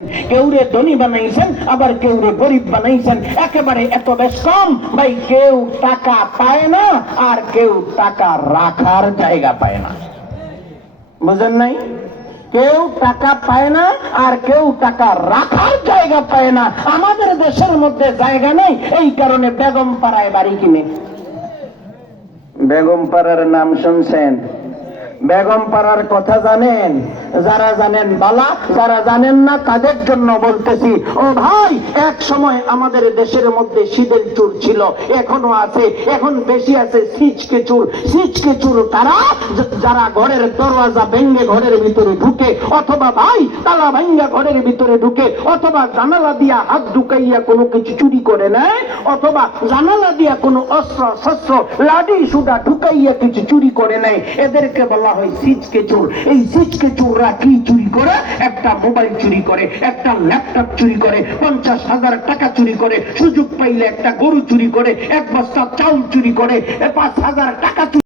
কেউরে ধনী বানাইছেন, আবার কেউরে গরিব বানাইছেন। একেবারে এত বেশ কম ভাই, কেউ টাকা পায় না আর কেউ টাকা রাখার জায়গা পায় না। বুঝেন নাই? কেউ টাকা পায় না আর কেউ টাকা রাখার জায়গা পায় না। আমাদের দেশের মধ্যে জায়গা নেই, এই কারণে বেগম পাড়ায় বাড়ি কিনে। বেগম পাড়ার নাম শুনছেন? বেগম পাড়ার কথা জানেন? যারা জানেন বালা, যারা জানেন না তাদের জন্য বলতেছি। ও ভাই, এক সময় আমাদের দেশের মধ্যে শীতের চুর ছিল, এখনো আছে, এখন বেশি আছে সিচকে চুর। সিচকে চুর তারা যারা ঘরের দরওয়াজা ভেঙে ঘরের ভিতরে ঢুকে, অথবা ভাই তালা ভাঙ্গা ঘরের ভিতরে ঢুকে, অথবা জানালা দিয়া হাত ঢুকাইয়া কোনো কিছু চুরি করে নেয়, অথবা জানালা দিয়া কোনো অস্ত্র শস্ত্র লাঠি সুদা ঢুকাইয়া কিছু চুরি করে নেয়, এদেরকে বলা হয় সিচকে চোর। এই সিচকে চোররা কি চুরি করে? একটা মোবাইল চুরি করে, একটা ল্যাপটপ চুরি করে, 50,000 টাকা চুরি করে, সুযোগ পাইলে একটা গরু চুরি করে, এক বস্তা চাউল চুরি করে, 5,000 টাকা